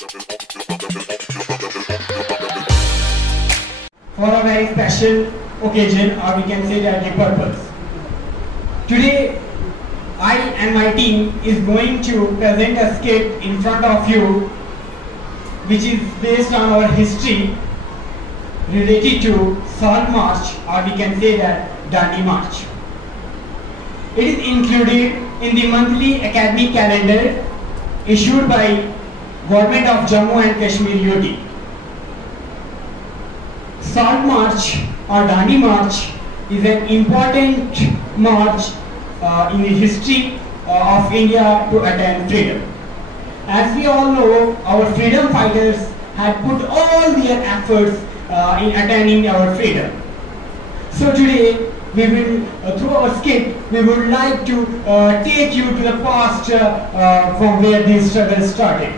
For a very special occasion, or we can say that the purpose. Today, I and my team is going to present a skit in front of you which is based on our history related to Salt March, or we can say that Dandi March. It is included in the monthly academic calendar issued by Government of Jammu and Kashmir UT. Salt March or Dandi March is an important march in the history of India to attain freedom. As we all know, our freedom fighters had put all their efforts in attaining our freedom. So today, we will, through our skit, we would like to take you to the past from where these struggles started.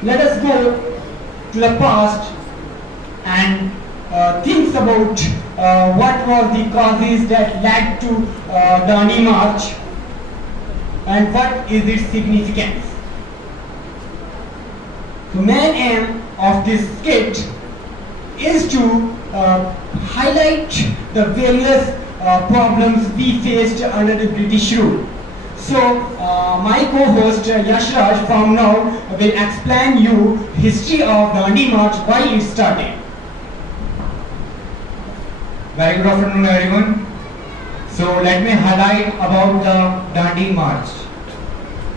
Let us go to the past and think about what was the causes that led to Dandi March and what is its significance. The main aim of this skit is to highlight the various problems we faced under the British rule. So my co-host Yash Raj from now will explain you history of Dandi March, why it started. Very good afternoon everyone. So let me highlight about the Dandi March,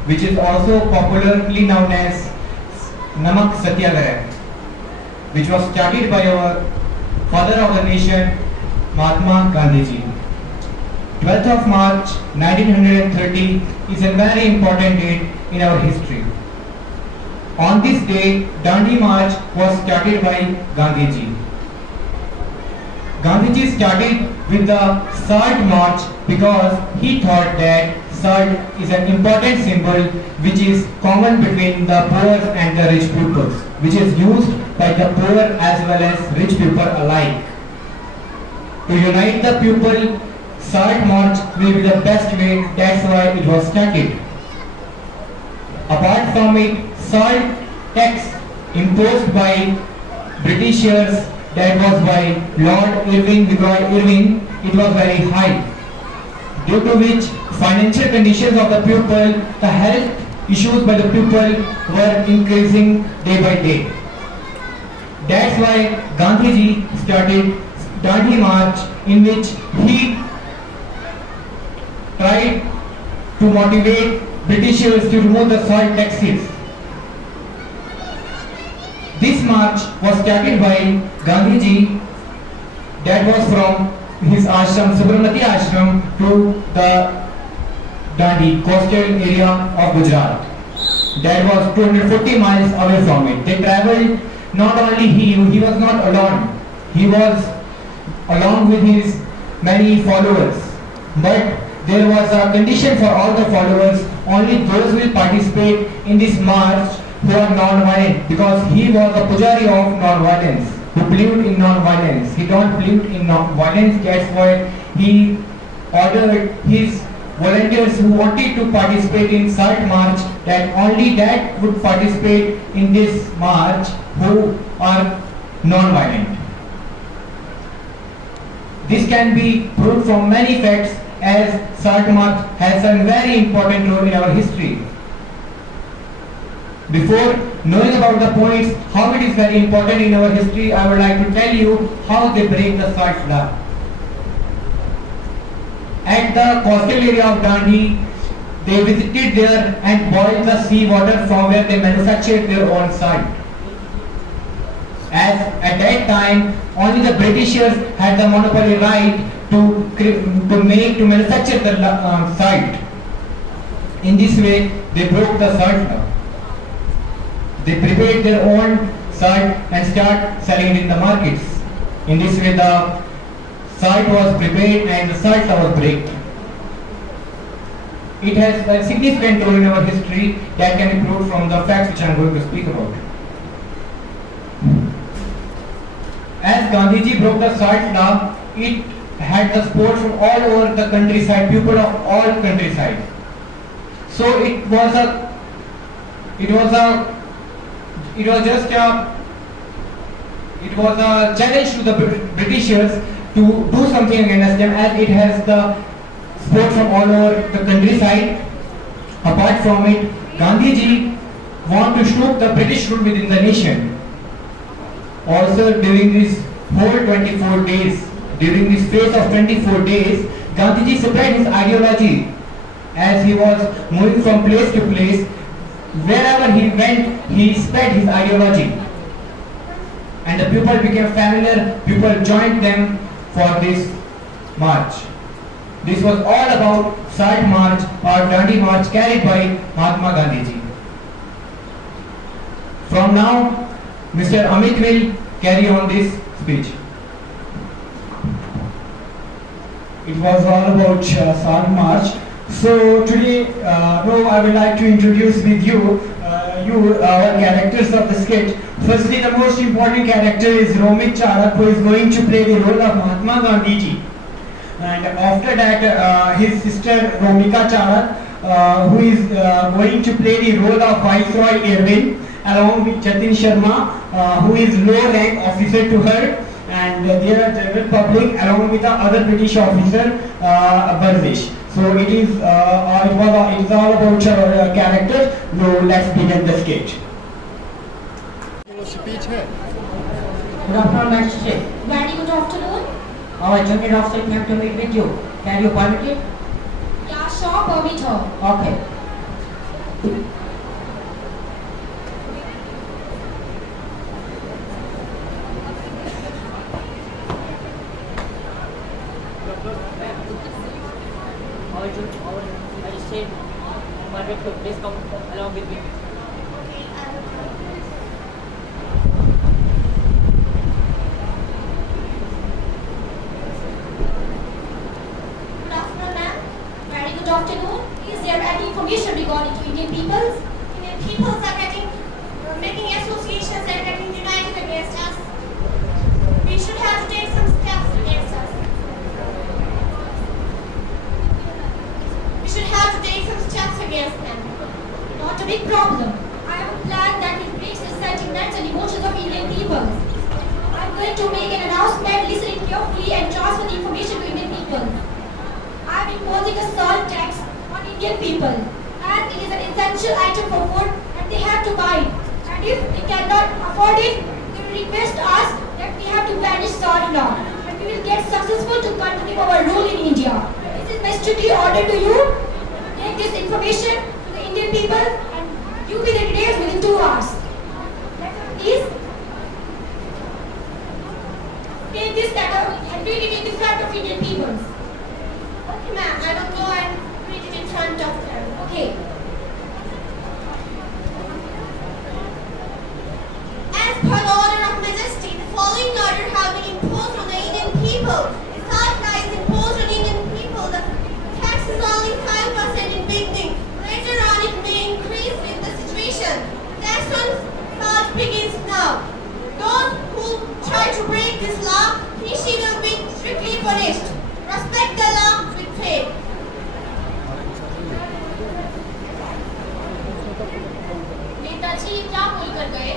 which is also popularly known as Namak Satyagraha, which was started by our father of the nation, Mahatma Gandhi ji. 12th of March 1930 is a very important date in our history. On this day, Dandi March was started by Gandhi ji. Gandhi ji started with the Salt March because he thought that salt is an important symbol which is common between the poor and the rich peoples, which is used by the poor as well as rich people alike. To unite the people, Salt March will be the best way, that's why it was started. Apart from it, salt tax imposed by Britishers, that was by Lord Irving, it was very high, due to which financial conditions of the people, the health issues by the people were increasing day by day. That's why Gandhi ji started Dandi March, in which he tried to motivate Britishers to remove the salt taxes. This march was started by Gandhi ji, that was from his ashram, Sabarmati ashram, to the Dandi coastal area of Gujarat. That was 240 miles away from it. They travelled, not only he was not alone, he was along with his many followers. But there was a condition for all the followers, only those will participate in this march who are non-violent, because he was a pujari of non-violence, who believed in non-violence. He don't believe in non-violence, that's why he ordered his volunteers who wanted to participate in Salt March that only that would participate in this march who are non-violent. This can be proved from many facts, as Salt March has a very important role in our history. Before knowing about the points, how it is very important in our history, I would like to tell you how they break the salt law. At the coastal area of Dandi, they visited there and boiled the sea water from where they manufactured their own salt. As at that time, only the Britishers had the monopoly right to manufacture the salt. In this way, they broke the salt law. They prepared their own salt and start selling it in the markets. In this way, the salt was prepared and the salt law was broken. It has a significant role in our history that can be proved from the facts which I am going to speak about. As Gandhiji broke the salt law, it had the support from all over the countryside, people of all countryside. So it was a it was just a challenge to the Britishers to do something against them, as it has the support from all over the countryside. Apart from it, Gandhi ji want to stop the British rule within the nation. Also, during this whole 24 days, during this phase of 24 days, Gandhi ji spread his ideology as he was moving from place to place. Wherever he went, he spread his ideology. And the people became familiar, people joined them for this march. This was all about Salt March or Dandi March carried by Mahatma Gandhi ji. From now, Mr. Amit will carry on this speech. It was all about Salt March. So today, now I would like to introduce with you, our characters of the sketch. Firstly, the most important character is Romit Charak, who is going to play the role of Mahatma Gandhi ji. And after that, his sister Romika Charak, who is going to play the role of Viceroy Irwin, along with Jatin Sharma, who is low rank officer to her, and there are general public along with the other British officer, Bardish. So it is all about our characters. Now let's begin the sketch. Speech है. Good afternoon, Magistrate. Very good afternoon. Our junior officer came to meet with you. Can you permit it? Yeah, sure, permit her. Okay. Our magistrate, permit to please come along with me. Okay, I will come. Good afternoon, ma'am. Very good afternoon. Is there any information regarding to Indian peoples? Indian peoples are making associations and getting united against us. We should have to take some steps against us. We should have to take some steps against them. Not a big problem. I have a plan that will break the sentiments and emotions of Indian people. I'm going to make an announcement, listening carefully and transfer the information to Indian people. I'm imposing a salt tax on Indian people, as it is an essential item for food and they have to buy it. And if they cannot afford it, they will request us that we have to banish salt now, and we will get successful to continue our rule in India. This is my strictly order to you. Take this information to the Indian people and you be the details within 2 hours. Please take this letter and read it in the front of Indian people. Okay, ma'am, I will go and read it in front of them. Okay. As per the order of Majesty, the following order have been imposed on the Indian people. The salt price imposed on Indian people. The tax is only 5% in beginning. Later on, it may increase with the situation. Tax on salt begins now. Those who try to break this law, she will be strictly punished. Respect the law with faith. Netaji क्या बोलकर गए?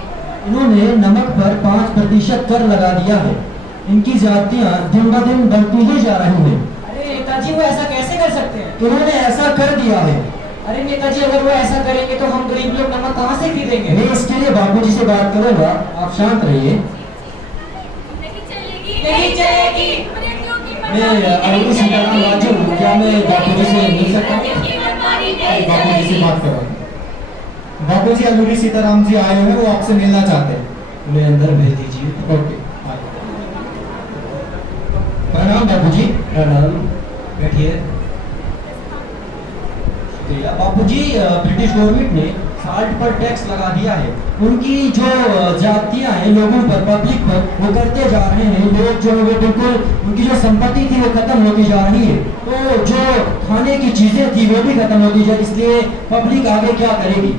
इन्होंने नमक पर 5% कर लगा दिया है। इनकी जातियां दिन ब दिन बढ़ती ही जा रही हैं। अरे नेताजी, वो ऐसा कैसे कर सकते हैं? इन्होंने ऐसा कर दिया है। अरे नेताजी, अगर वो ऐसा करेंगे तो हम गरीब लोग नमक कहाँ से खरीदेंगे? मैं इसके लिए बापू जी से बात करूंगा, आप शांत रहिए। नहीं चलेगी। मैं अरुण सीताराम राजू हूँ, क्या मैं बापू जी से मिल सकता हूँ? बापू जी से बात करो। बापू जी, अरुण सीताराम जी आए हैं, वो आपसे मिलना चाहते हैं। उन्हें अंदर भेज दीजिए। ओके, प्रणाम बापू जी। प्रणाम, बैठिए। बापूजी, ब्रिटिश गवर्नमेंट ने साल्ट पर टैक्स लगा दिया है। उनकी जो जातियां हैं लोगों पर, पब्लिक पर, वो करते जा रहे हैं। लोग जो है वो बिल्कुल, उनकी जो संपत्ति थी वो खत्म होती जा रही है। तो जो खाने की चीजें थी वो भी खत्म होती जा, इसलिए पब्लिक आगे क्या करेगी?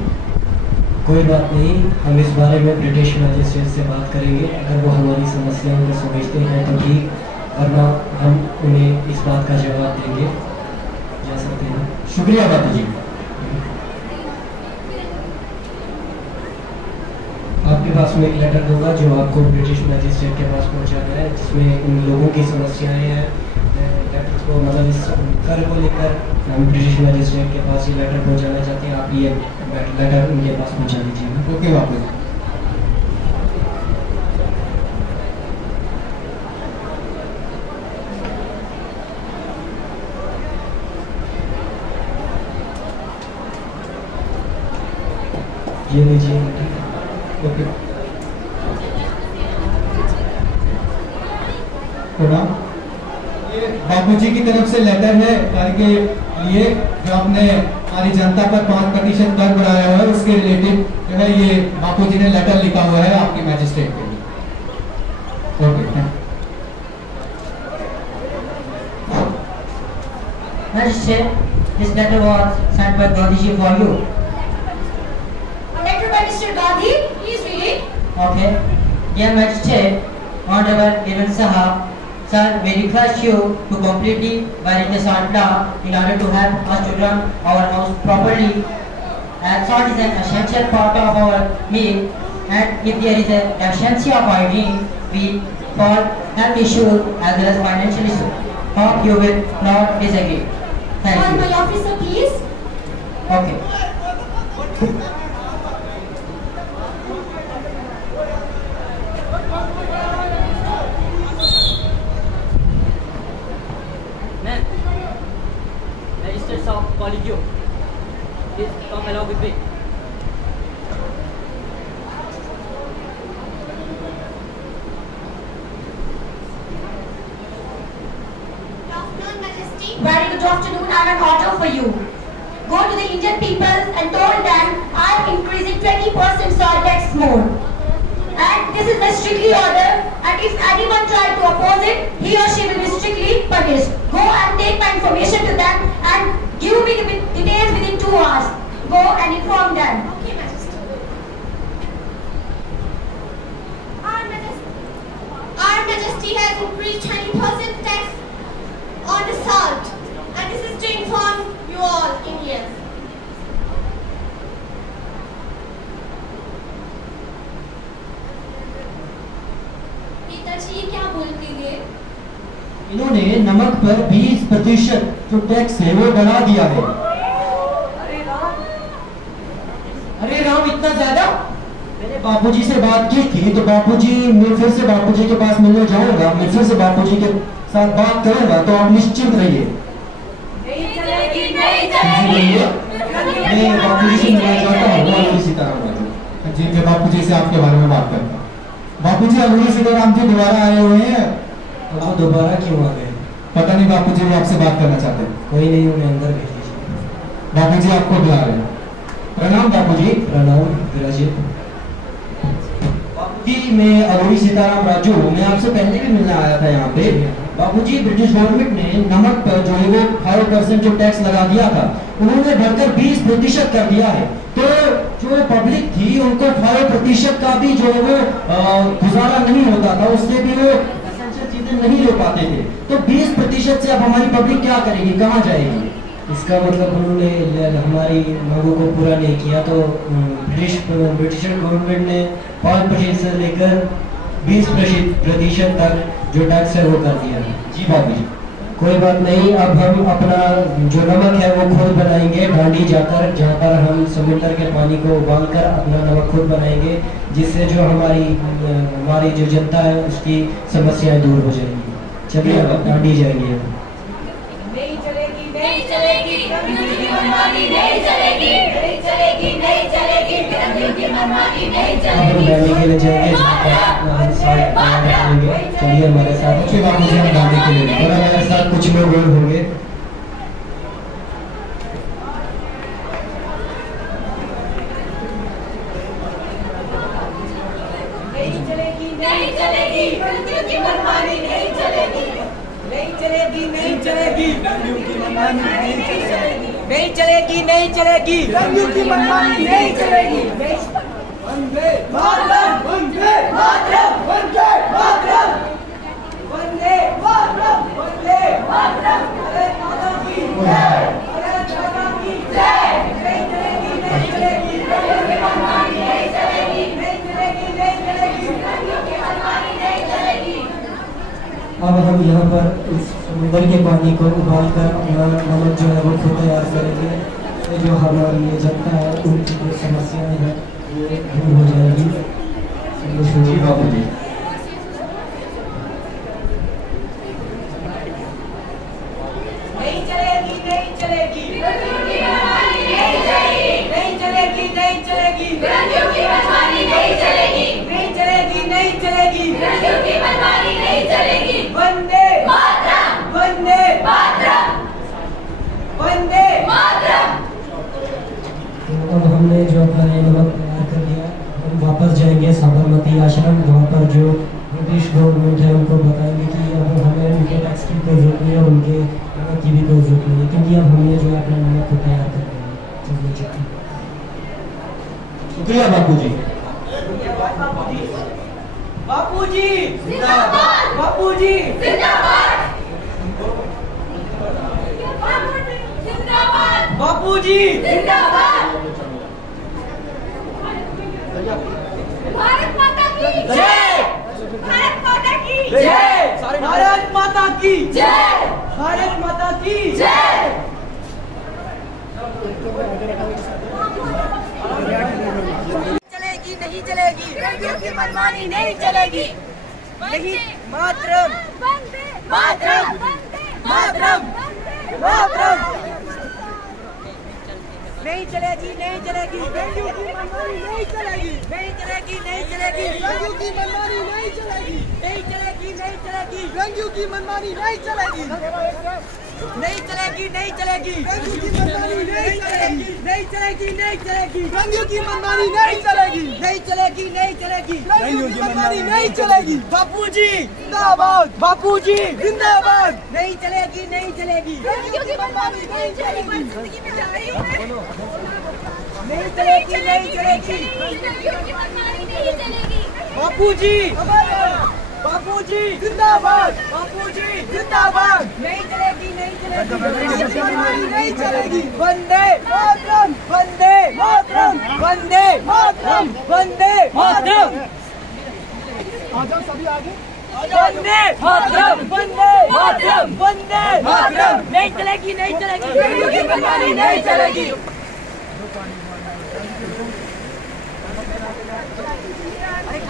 कोई बात नहीं, हम इस बारे में ब्रिटिश मैजिस्ट्रेट से बात करेंगे। अगर वो हमारी समस्याओं को समझते हैं तो ठीक, वरना हम उन्हें इस बात का जवाब देंगे। जा सकते हैं। शुक्रिया बापू जी। आपके पास में एक लेटर दूंगा जो आपको ब्रिटिश मैजिस्ट्रेट के पास पहुंचाना है, जिसमें इन लोगों की समस्याएं हैं। लेटर को मतलब इस कर को लेकर हम ब्रिटिश मैजिस्ट्रेट के पास ये लेटर पहुंचाना चाहते हैं। आप ये लेटर उनके पास पहुंचा दीजिएगा। ओके बापू जी। ये लीजिए। ओके प्रणाम। ये बापूजी की तरफ से लेटर है कर के लिए, जो आपने हमारी जनता पर 5% कर बढ़ाया हुआ है उसके रिलेटिव जो है ये बापूजी ने लेटर लिखा हुआ है आपके मैजिस्ट्रेट के लिए। Okay Magistrate, this letter was sent by Gandhiji for you. A letter by Mr. Gandhi, please read it. Okay. Dear Magistrate, Honorable Ibn Sahab, sir, we request you to completely violate the salt law in order to help us to run our house properly. As salt is an essential part of our meal, and if there is a deficiency of iodine, we fall health issues as well as financial issues. Hope you will not disagree. Thank And you. my officer, please. Okay. Man, magistrates are calling you. Please come along with me. Good afternoon, Majesty. Very good afternoon. I have an order for you. Go to the Indian people and told them I am increasing 20% salt tax more. And this is the strictly order. And if anyone tries to oppose it, he or she will be strictly punished. Go and take my information to them and give me the details within 2 hours. Go and inform them. Okay, Majesty. Our Majesty has increased 20% tax on the salt, and this is to inform you all Indians. पिताजी ये क्या बोलते थे? इन्होंने नमक पर 20% जो tax है वो बढ़ा दिया है। अरे राम, इतना ज्यादा? मैंने बापूजी से बात की थी तो बापूजी, मैं फिर से बापूजी के पास मिलने जाऊंगा, मैं फिर से बापूजी के साथ बात करूंगा, तो आप निश्चिंत रहिए। मैं बापूजी से मिलना चाहता हूँ। सीताराम जी, मैं बापूजी से आपके बारे में बात करता हूँ। बापूजी अमूरी सीताराम जी दोबारा आए हुए हैं। वो दोबारा क्यों आ गए? पता नहीं, बापूजी वो आपसे बात करना चाहते हैं। कोई नहीं, उन्हें अंदर भेज दीजिए। बापूजी आपको बुला रहे हैं। प्रणाम बापूजी। प्रणाम विराजित। बापूजी, मैं अरोड़ी सीताराम राजू हूँ। मैं आपसे पहले भी मिलने आया था यहाँ पे। बापूजी, ब्रिटिश गवर्नमेंट ने नमक पर जो है वो 5% जो टैक्स लगा दिया था, उन्होंने बढ़कर 20% कर दिया है। तो जो पब्लिक थी उनको 5% का भी जो है वो गुजारा नहीं होता था, उससे भी वो एसेंशियल चीजें नहीं ले पाते थे। तो 20% से अब हमारी पब्लिक क्या करेगी, कहाँ जाएगी? इसका मतलब उन्होंने हमारी मांगों को पूरा नहीं किया, तो ब्रिटिश गवर्नमेंट ने 5% से लेकर 20% तक जो टैक्स है वो कर दिया है। जी बापूजी। कोई बात नहीं, अब हम अपना जो नमक है वो खुद बनाएंगे। ढांडी जाकर जहाँ पर हम समुद्र के पानी को उबालकर अपना नमक खुद बनाएंगे, जिससे जो हमारी जो जनता है उसकी समस्याएं दूर हो जाएंगी। चलिए अब ढांडी जाएंगे। नहीं चलेगी, नहीं चलेगी, की मनमानी नहीं चलेगी, नहीं चलेगी, नहीं चलेगी, की मनमानी नहीं अब हम ढांडी के लिए जाएंगे, जहाँ पर हम सारे करेंगे। चलिए हमारे साथ। ओके बापूजी, हम ढांडी के लिए और हमारे साथ कुछ लोग और होंगे। नहीं चलेगी, नहीं चलेगी, की मनमानी नहीं चलेगी, नहीं चलेगी, नहीं चलेगी, की मनमानी नहीं चलेगी, नहीं चलेगी, नहीं चलेगी, की मनमानी नहीं चलेगी। वंदे मातरम, वंदे मातरम, वंदे मातरम, वंदे मातरम, वंदे मातरम, भारत माता की जय, भारत माता की जय। नहीं चलेगी, नहीं चलेगी, की मनमानी नहीं चलेगी, नहीं चलेगी। अब हम यहाँ पर इस समुद्र के पानी को उबाल कर नमक जो है वो खुद तैयार करेंगे। ये जो हमारी ये जनता है उनकी जो समस्याएं हैं ये दूर हो जाएगी। जी बाबू जी। नहीं चलेगी, नहीं चलेगी, नहीं चलेगी, नहीं चलेगी, नहीं चलेगी, नहीं चलेगी, नहीं चलेगी, नहीं चलेगी, वंदे मातरम, वंदे मातरम, वंदे मातरम। अब हमने जो अपना नमक तैयार कर लिया, हम वापस जाएंगे साबरमती आश्रम। वहाँ पर जो ब्रिटिश गवर्नमेंट है उनको बताएंगे कि अब हमें उनके टैक्स की कोई जरूरत नहीं है, उनके नमक की भी कोई जरूरत नहीं है, क्योंकि अब हमने जो है अपना नमक को तैयार कर लिया है। शुक्रिया बापू जी। बापू जी जिंदाबाद, बापू जी जिंदाबाद, बापू जी जिंदाबाद। भारत माता की जय, भारत माता की जय, भारत माता की जय, भारत माता की जय। चलेगी, नहीं चलेगी, रंगियों की मनमानी नहीं चलेगी, नहीं मातरम, वंदे मातरम, मातरम, मातरम। नहीं चलेगी, नहीं चलेगी, रंगियों की मनमानी नहीं चलेगी, नहीं चलेगी, नहीं चलेगी, रंगियों की मनमानी नहीं चलेगी, नहीं चलेगी, नहीं चलेगी, रंगियों की मनमानी नहीं चलेगी, नहीं चलेगी, नहीं चलेगी, रंगियों की मनमानी नहीं चलेगी, नहीं चलेगी, नहीं चलेगी, रंगियों की मनमानी नहीं चलेगी, नहीं चलेगी, नहीं चलेगी, रंगियों की मनमानी नहीं चलेगी। बापू जी जिंदाबाद, बापू जी जिंदाबाद। नहीं चलेगी, नहीं चलेगी, रंगियों की मनमानी नहीं चलेगी, जिंदगी में जा रही है। नहीं चलेगी, नहीं चलेगी, रंगियों की मनमानी नहीं चलेगी। बापू जी बापू जी जिंदाबाद, बापू जी जिंदाबाद। नहीं चलेगी, नहीं चलेगी, रंगियों की मनमानी नहीं चलेगी। वंदे मातरम, वंदे मातरम, वंदे मातरम, वंदे मातरम। सभी आगे। वंदे मातरम, वंदे मातरम, वंदे मातरम। नहीं चलेगी, नहीं चलेगी, रंगियों की मनमानी नहीं चलेगी। नहीं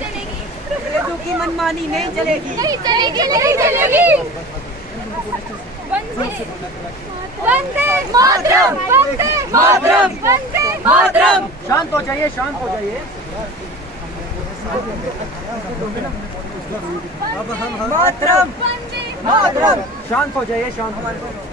चलेगी, अंग्रेजों की मनमानी नहीं चलेगी, नहीं चलेगी, नहीं चलेगी। वंदे वंदे मातरम, वंदे मातरम, वंदे मातरम। शांत हो जाइए, शांत हो जाइए। अब हम मातरम, वंदे मातरम। शांत हो जाइए, शांत हो जाइए।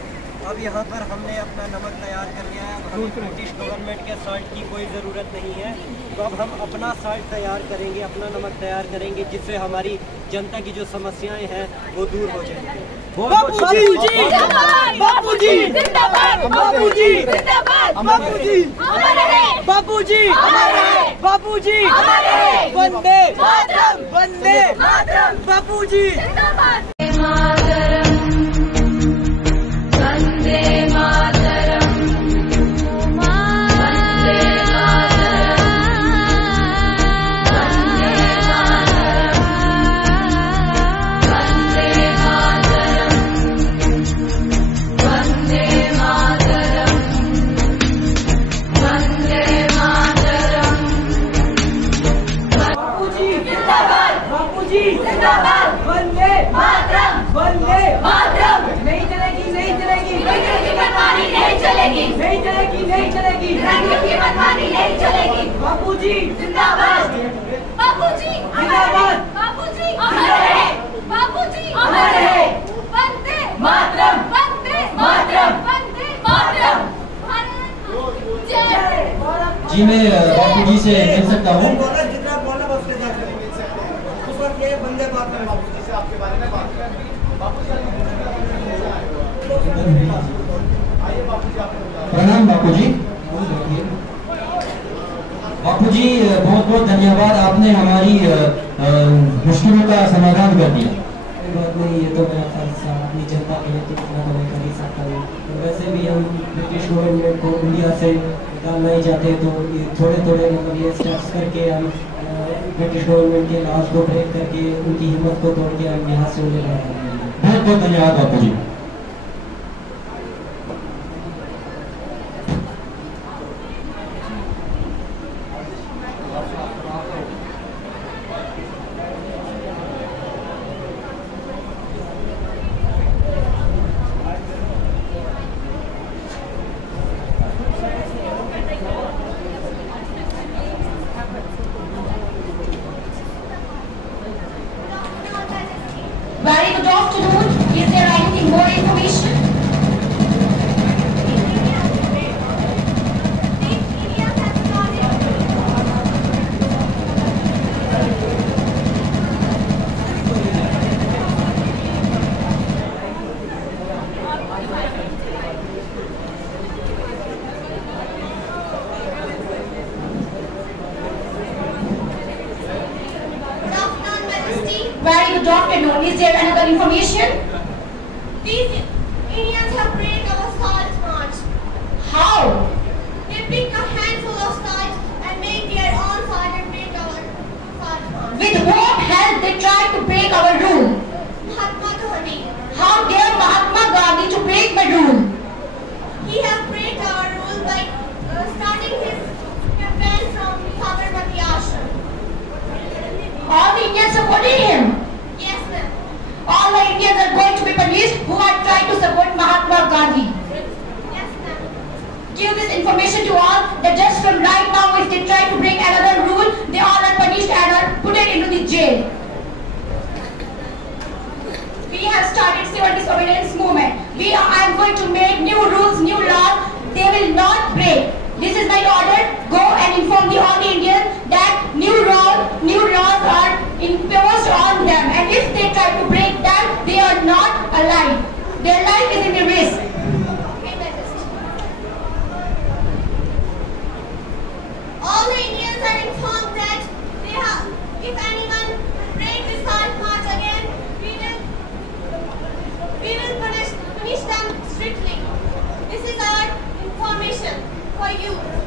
अब यहाँ पर हमने अपना नमक तैयार कर लिया है। अब हमें ब्रिटिश गवर्नमेंट के साल्ट की कोई ज़रूरत नहीं है। तो अब हम अपना साल्ट तैयार करेंगे, अपना नमक तैयार करेंगे, जिससे हमारी जनता की जो समस्याएं हैं वो दूर हो जाएंगी। बापू जी जिंदाबाद, बापू जी जिंदाबाद, बापू जी जिंदाबाद, बापू जी अमर रहे, बापू जी अमर रहे, बापू जी अमर रहे। वंदे मातरम, वंदे मातरम, बापू जी जिंदाबाद। जिंदाबाद, वंदे मातरम, वंदे मातरम। नहीं चलेगी, नहीं चलेगी, रंगियों की मनमानी नहीं चलेगी, नहीं चलेगी, नहीं चलेगी, रंगियों की मनमानी नहीं चलेगी। बापू जी जिंदाबाद, बापू जी जिंदाबाद, बापू जी अमर रहे, बापू जी अमर रहे। वंदे मातरम, वंदे मातरम, वंदे मातरम। भारत जय। जी मैं बापू जी से मिल सकता हूँ। जितना बोला बस के जाकर मिल सकते हैं। उस वक्त ये बंदे बात करें बापू जी से, आपके बारे में बात करें। प्रणाम बापू जी। बापू जी बहुत बहुत धन्यवाद, आपने हमारी मुश्किलों का समाधान कर दिया। कोई बात नहीं, ये तो मेरा फर्ज था, अपनी जनता के लिए तो इतना तो मैं कर ही सकता हूँ। तो वैसे भी हम ब्रिटिश गवर्नमेंट को इंडिया से निकालना ही चाहते हैं, तो ये थोड़े थोड़े मतलब ये स्टेप्स करके हम ब्रिटिश गवर्नमेंट के लॉज को ब्रेक करके उनकी हिम्मत को तोड़ के हम यहाँ से उन्हें लड़ा रहे हैं। बहुत बहुत धन्यवाद बापू जी। Very good afternoon. Is there anything more information? Very good afternoon. Is there another information? These Indians have break our salt march. How? They pick a handful of salt and make their own salt and break our salt march. With what help they try to break our rule? Mahatma Gandhi. How dare Mahatma Gandhi to break my rule? He has break our rule by starting his campaign from Sabarmati Ashram. All the Indians supported him. Yes, ma'am. All the Indians are going to be punished who are trying to support Mahatma Gandhi. Yes, ma'am. Give this information to all that just from right now, if they try to break another rule, they all are punished and are put into the jail. We have started civil disobedience movement. I am going to make new rules, new laws. They will not break. This is my order. Go and inform all the Indians that new laws are imposed on them, and if they try to break them, they are not alive. Their life is in the risk. All the Indians are informed that if anyone breaks the salt march again, we will punish them strictly. This is our information for you.